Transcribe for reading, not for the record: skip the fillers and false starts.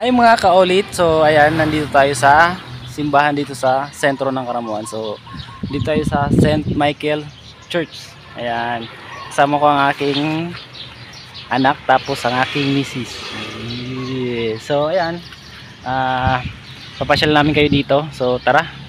Ay mga kaulit, so ayan, nandito tayo sa simbahan dito sa sentro ng Karamuan. So dito tayo sa St. Michael Church. Ayan, kasama ko ang aking anak tapos ang aking misis. So ayan, papasyal namin kayo dito. So tara.